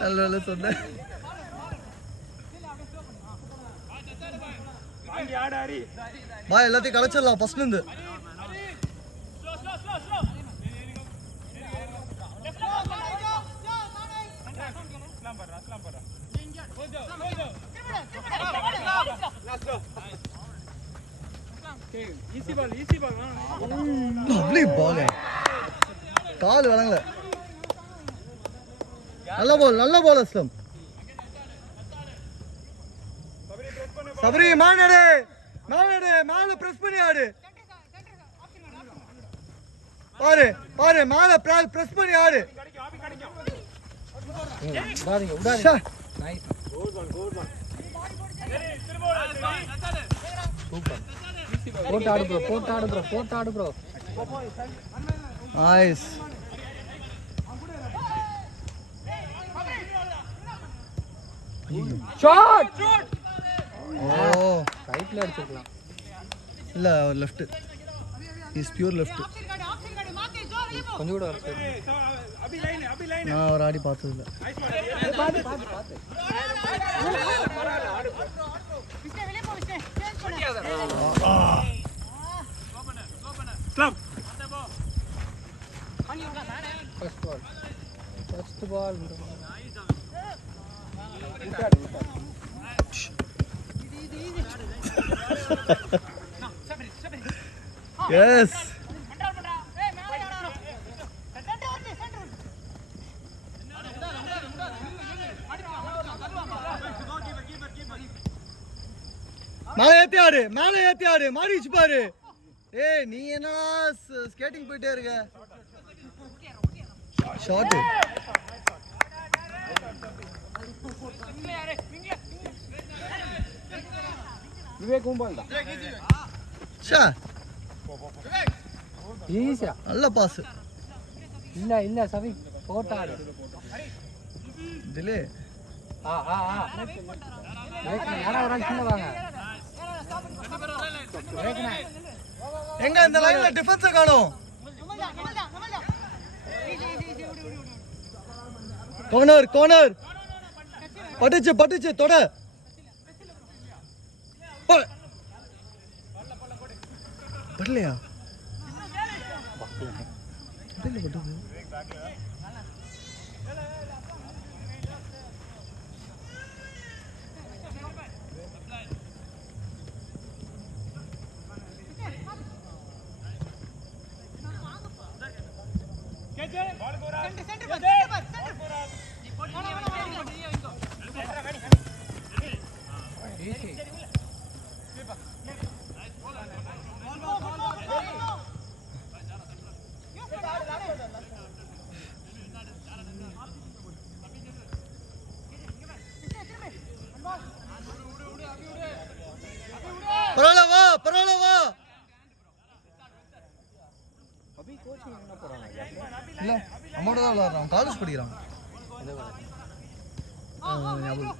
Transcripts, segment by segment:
நல்ல சொன்னேன். வா எல்லாத்தையும் கலைச்சிடலாம் ஃபர்ஸ்ட்ல இருந்து. கால் வழங்கல. நல்ல பால் அஸ்லம். சபரி மேல பிரஸ் பண்ணி ஆடு. பாரு மேல பிரஸ் பண்ணி ஆடு. போட்டாடு ப்ரோ. நைஸ். ஷாட். ஓ ரைட்ல அடிச்சிரலாம். இல்ல அவர் லெஃப்ட். Is pure left. கொஞ்சம் கூட வரல. நான் ஒரு ஆடி பார்த்தது இல்ல. பாத்து. ஸ்லாப். First ball. Yes. மேலே ஏத்தி ஆடு. மாறிச்சு பாரு. ஏய் நீ என்ன ஸ்கேட்டிங் போயிட்டே இருக்க. ஷாட். விவேக் கும்பால் தான். ச்சே. ஈஸியா. நல்ல பாஸ். இல்ல சவி போட்டாடு. டிலே. யாரா ஒரு ஆள் கீழ வாங்க. எங்க இந்த லைன்ல டிஃபென்ஸ் காணோம். கார்னர். பட்டுச்சு தொட. படலையா? பட்டது. பரவாயில்ல வா. அபி கோச்சிங் என்ன போறாங்க? இல்ல அம்மாவோட தான் விளையாடுறான். காலேஜ் படிக்கிறான். ஞாபகம்.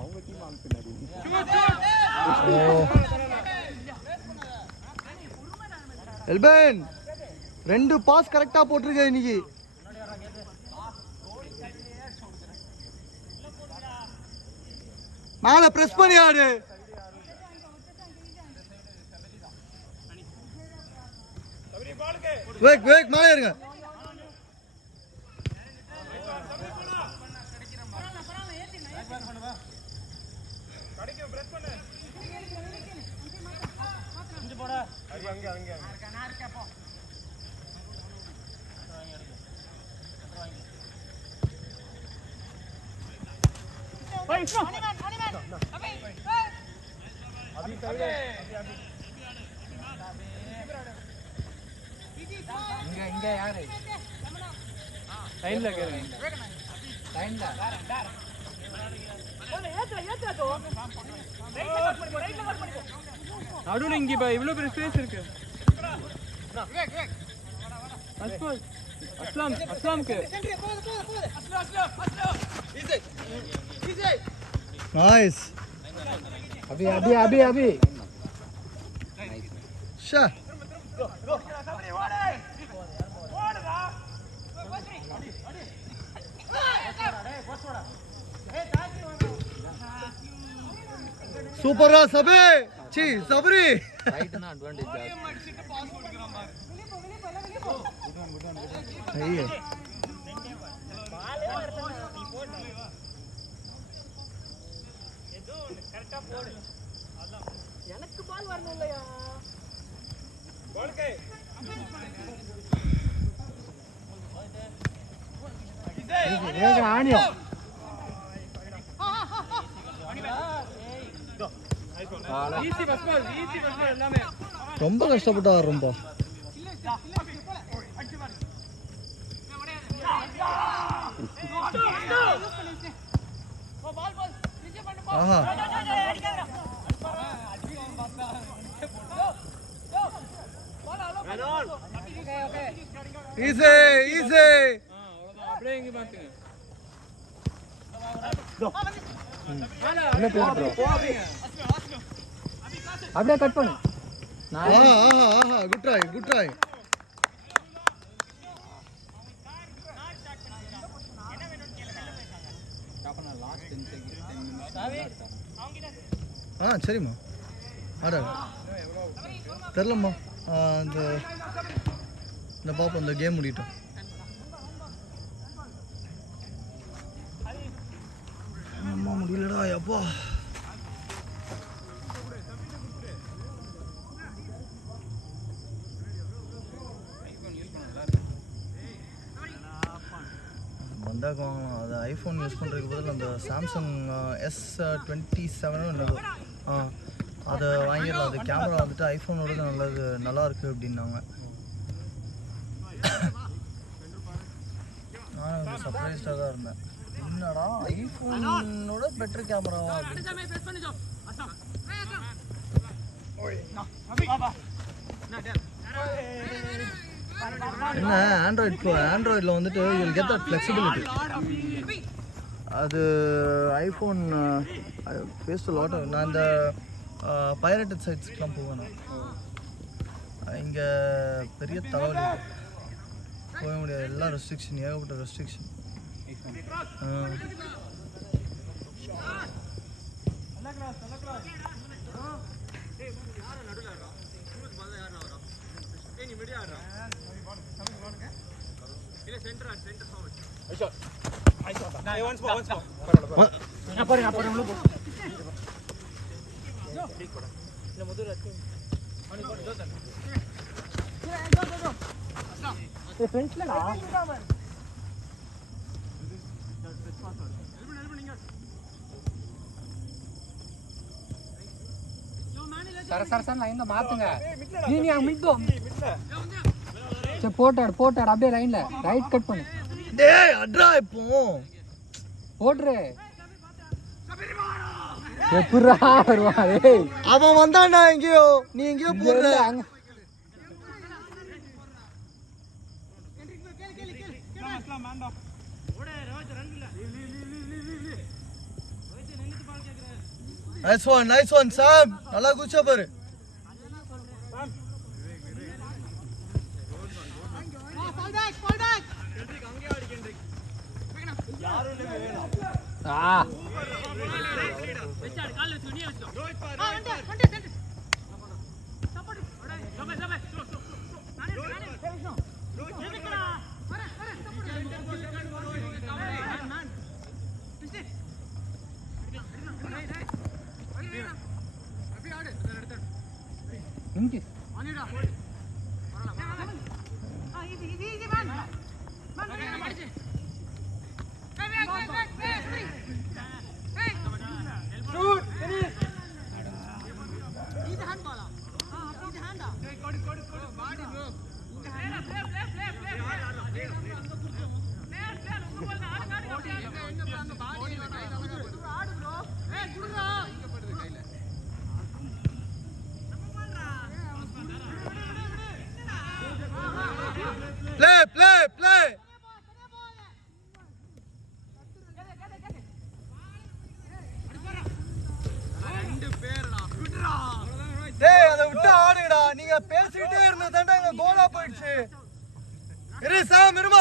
அவங்க டீம் ஆன் பின்னாடி. எல்பன் 2 பாஸ் கரெக்டா போட்டுருக்க இன்னைக்கு. மேல பிரஸ் பண்ணி ஆடு. வேக் மேலே இருங்க. இங்க யாரு லைன்ல கேளுங்க. லைன்ல நடுவுல இங்க இவ்வளவு பெரிய ஸ்பேஸ் இருக்கு. Nice. Abhi. Sure. Super Sabe. Chi, Sabri. Right na advantage. Hey. எனக்கு பால் வரணும் இல்லையா ஆணியோ ரொம்ப கஷ்டப்பட்டு ஆடுறோம்பா. ஆஹா ஈஸி ஈஸி. அப்படியே கட் பண்ணு. ஆஹா ஆஹா ஆஹா குட் ட்ரை குட் ட்ரை. சரிம்மா ஆடா தெரிலம்மா. இந்த பாப்போம் இந்த கேம் முடிட்டோம். அம்மா முடியலடா எப்பா. வந்தாக்க வாங்கலாம். அது ஐஃபோன் யூஸ் பண்ணுறதுக்கு பதில் அந்த சாம்சங் S27 அதை வாங்கிடலாம். அது கேமரா வந்துட்டு ஐஃபோனோட நல்லா இருக்குது அப்படின்னாங்க. நான் சர்ப்ரைஸ்டாக தான் இருந்தேன். என்னடா ஐஃபோனோட பெட்டர் கேமராவா அப்படின்னு. என்ன ஆண்ட்ராய்டில் வந்துட்டு you will get that flexibility. அது ஐஃபோன் ஃபேஸ் டு லாட். நான் இந்த பைரேட்டட் சைட்ஸ்க்கெலாம் போவேன். இங்கே பெரிய தலைவலி போக முடியாது. எல்லாம் ரெஸ்ட்ரிக்ஷன், ஏகப்பட்ட ரெஸ்ட்ரிக்ஷன். சர லைன்ல மாத்துங்க. நீ அங்க மிட்டோ சே போட்டாடு அப்படியே லைன்ல ரைட் கட் பண்ணு. டேய் அட்ரா இப்போ போட்றே. எப்பறா வருவா டேய். அவன் வந்தான்டா எங்கயோ. நீ எங்கயோ போற. Nice one, Sam. நல்லா குச்சா பாரு. Fall back. வெச்சாடு கால்ல வச்சு நீ வெச்சோ. வந்து சப்போர்ட். நானே எதுக்குடா வர ப்ளே ப்ளே ப்ளே டேய் அதை விட்டு ஆடுங்கடா. நீங்க பேசிக்கிட்டே இருந்ததாண்டா எங்க கோலா போயிடுச்சு. இரு சாம் இருமா.